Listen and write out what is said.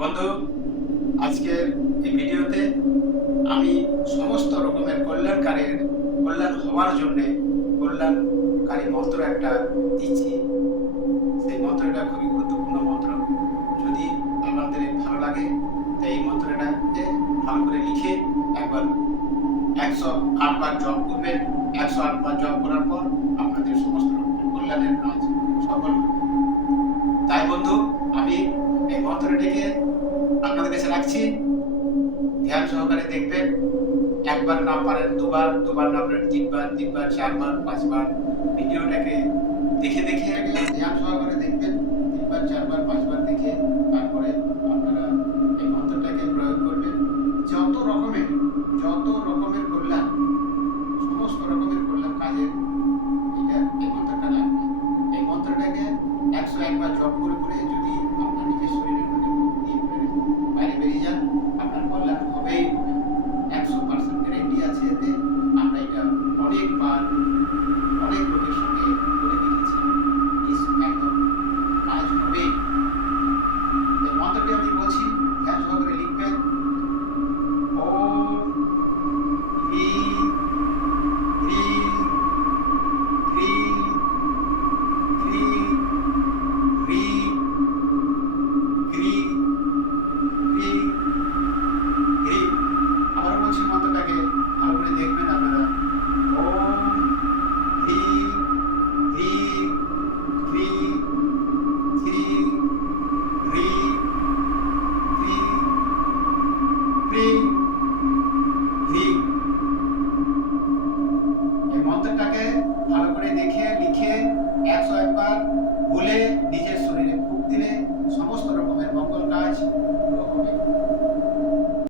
বন্ধু, আজকের এই ভিডিওতে আমি সমস্ত রকমের কল্যাণ হওয়ার জন্য কল্যাণকারী মন্ত্র একটা দিচ্ছি। সেই মন্ত্রটা খুবই গুরুত্বপূর্ণ মন্ত্র। যদি আপনাদের ভালো লাগে তো এই মন্ত্রটাকে ভালো করে লিখে একবার 108 বার জপ করবেন। 108 বার জপ করার পর আপনাদের সমস্ত রকমের কল্যাণের কাজ সফল হবে। তাই বন্ধু, আমি এই মন্ত্রটিকে আপনাদের কাছে রাখছি। ধ্যান সহকারে দেখবেন। একবার না পারেন দুবার, দুবার না পারেন তিনবার, তিনবার চারবার, পাঁচবার ভিডিওটাকে দেখে দেখে আগে ধ্যান সহকারে দেখবেন। তিনবার, চারবার, পাঁচবার দেখে তারপরে আপনারা এই মন্ত্রটাকে প্রয়োগ করবেন। যত রকমের কল্যাণ, সমস্ত রকমের কল্যাণ কাজের এই মন্ত্রটা লাগবে। এই মন্ত্রটাকে 101 বার জপ করে করে যদি আপনার নিজের শরীরের মধ্যে দিয়ে বাইরে বেরিয়ে যান, আপনার কল্যাণ হবেই হবে। 100% গ্যারেন্টি আছে এতে। আমরা এটা অনেকবার অনেক লোকের সঙ্গে করে দেখেছি। একদম কাজ হবেই। এই মন্ত্রটি আমি বলছি, ধ্যান সহকারে লিখবেন। ওম হ্রিং হ্রিং হ্রিং হ্রিং হ্রিং হ্রিং হ্রিং হ্রিং। আবার বলছি মন্ত্রটাকে ভালো করে দেখবেন আপনারা। ওম হ্রিং হ্রিং হ্রিং হ্রিং হ্রিং হ্রিং হ্রিং হ্রিং। এই মন্ত্রটাকে ভালো করে দেখে লিখে 101 বার বলে নিজের শরীরে ফুঁক দিলে সমস্ত রকমের মঙ্গল কাজ